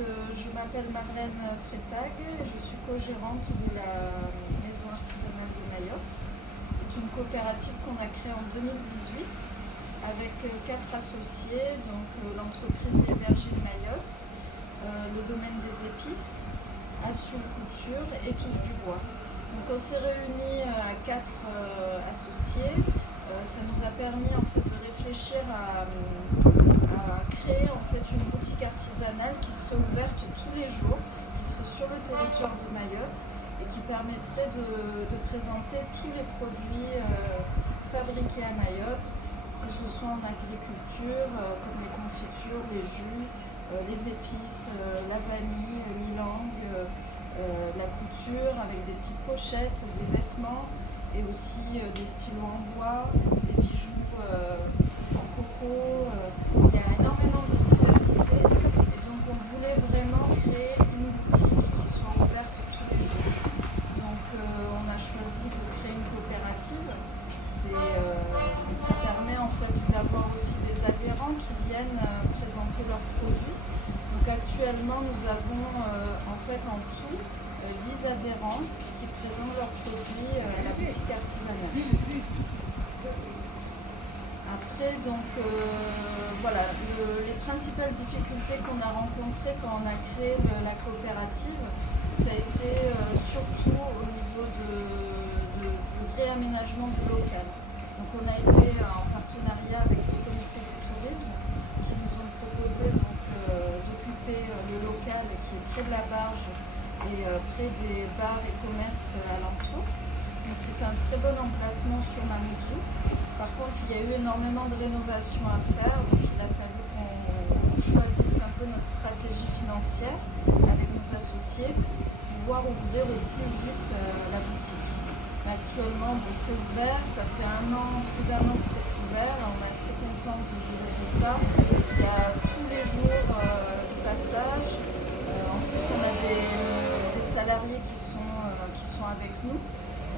Je m'appelle Marlène Freitag, je suis co-gérante de la maison artisanale de Mayotte. C'est une coopérative qu'on a créée en 2018 avec 4 associés, donc l'entreprise Les Vergers de Mayotte, le domaine des épices, Assul Couture et Touche du Bois. Donc on s'est réunis à 4 associés. Ça nous a permis en fait de réfléchir à créer en fait une boutique artisanale qui serait ouverte tous les jours, qui serait sur le territoire de Mayotte et qui permettrait de présenter tous les produits fabriqués à Mayotte, que ce soit en agriculture, comme les confitures, les jus, les épices, la vanille, l'ilang, la couture avec des petites pochettes, des vêtements et aussi des stylos en bois, des bijoux en coco. Il y a énormément de diversité et donc on voulait vraiment créer une boutique qui soit ouverte tous les jours. Donc on a choisi de créer une coopérative. Ça permet en fait d'avoir aussi des adhérents qui viennent présenter leurs produits. Donc actuellement nous avons en fait en tout 10 adhérents qui présentent leurs produits à la boutique artisanale. Après, donc, voilà, les principales difficultés qu'on a rencontrées quand on a créé la coopérative, ça a été surtout au niveau du réaménagement du local. Donc on a été en partenariat avec le comité du tourisme qui nous ont proposé d'occuper le local qui est près de la barge et près des bars et commerces alentours. Donc c'est un très bon emplacement sur Mamoudzou. Par contre, il y a eu énormément de rénovations à faire, donc il a fallu qu'on choisisse un peu notre stratégie financière avec nos associés pour pouvoir ouvrir au plus vite la boutique. Actuellement, c'est ouvert, ça fait plus d'un an que c'est ouvert, on est assez content du résultat. Il y a tous les jours du passage. En plus, on a des salariés qui sont avec nous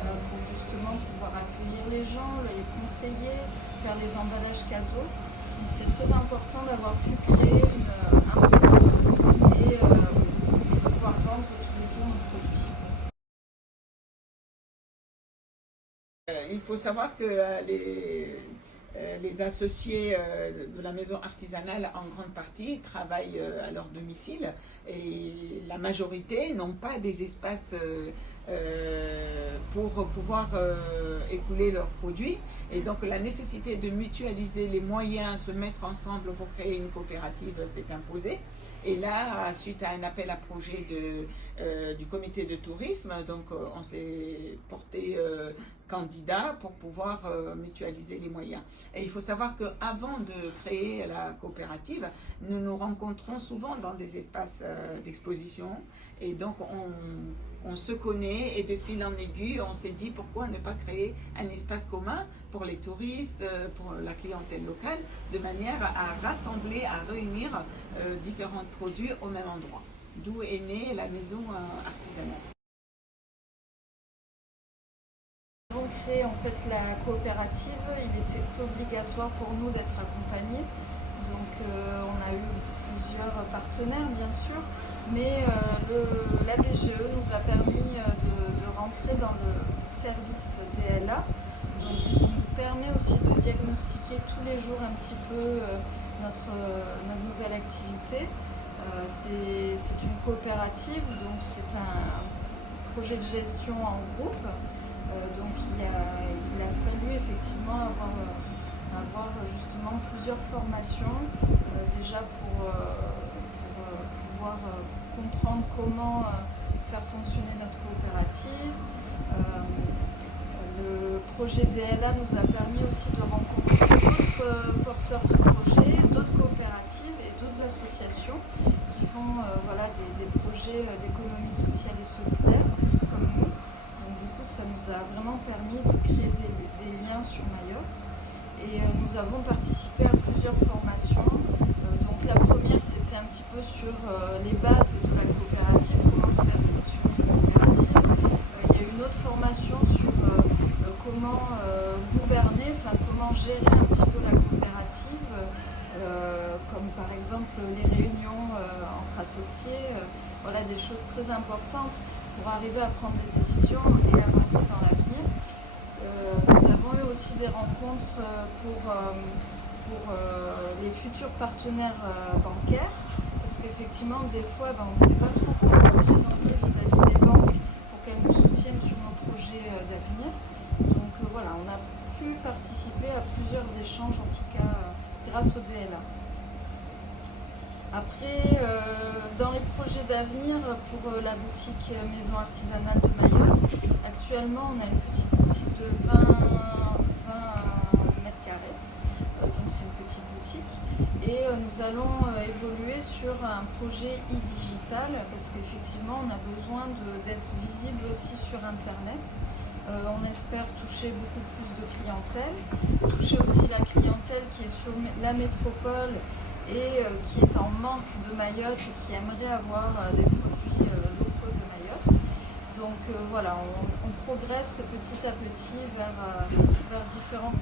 pour justement pouvoir accueillir les gens, les conseiller, faire les emballages cadeaux. Donc c'est très important d'avoir pu créer un bureau et pouvoir vendre tous les jours nos produits. Il faut savoir que les associés de la maison artisanale, en grande partie, travaillent à leur domicile et la majorité n'ont pas des espaces pour pouvoir écouler leurs produits. Et donc la nécessité de mutualiser les moyens, se mettre ensemble pour créer une coopérative s'est imposée. Et là, suite à un appel à projet du comité de tourisme, donc on s'est porté candidat pour pouvoir mutualiser les moyens. Et il faut savoir qu'avant de créer la coopérative, nous nous rencontrons souvent dans des espaces d'exposition et donc on se connaît et de fil en aiguille, on s'est dit pourquoi ne pas créer un espace commun pour les touristes, pour la clientèle locale, de manière à rassembler, à réunir différents produits au même endroit. D'où est née la maison artisanale. Nous avons créé en fait la coopérative, il était obligatoire pour nous d'être accompagnés. Donc on a eu plusieurs partenaires bien sûr, mais la BGE nous a permis de rentrer dans le service DLA, donc, qui nous permet aussi de diagnostiquer tous les jours un petit peu notre nouvelle activité. C'est une coopérative, donc c'est un projet de gestion en groupe. Donc il a fallu effectivement avoir justement plusieurs formations, déjà pour pouvoir comprendre comment faire fonctionner notre coopérative. Le projet DLA nous a permis aussi de rencontrer d'autres porteurs de projets, d'autres coopératives et d'autres associations qui font des projets d'économie sociale et solidaire comme nous. Donc du coup, ça nous a vraiment permis de créer des liens sur Mayotte. Et nous avons participé à plusieurs formations. Donc la première, c'était un petit peu sur les bases de la coopérative, comment faire fonctionner une coopérative. Il y a eu une autre formation sur comment gouverner, comment gérer un petit peu la coopérative, comme par exemple les réunions entre associés, voilà, des choses très importantes pour arriver à prendre des décisions et avancer dans l'avenir. Nous avons eu aussi des rencontres pour les futurs partenaires bancaires, parce qu'effectivement, des fois, on ne sait pas trop comment se présenter vis-à-vis des banques pour qu'elles nous soutiennent sur nos projets d'avenir. Donc voilà, on a pu participer à plusieurs échanges, en tout cas grâce au DLA. Après, dans les projets d'avenir pour la boutique Maison Artisanale de Mayotte, actuellement on a une petite boutique de 20 mètres carrés, donc c'est une petite boutique, et nous allons évoluer sur un projet e-digital parce qu'effectivement on a besoin d'être visible aussi sur Internet. On espère toucher beaucoup plus de clientèle, toucher aussi la clientèle qui est sur la métropole et qui est en manque de Mayotte et qui aimerait avoir des produits locaux de Mayotte. Donc voilà, on progresse petit à petit vers différents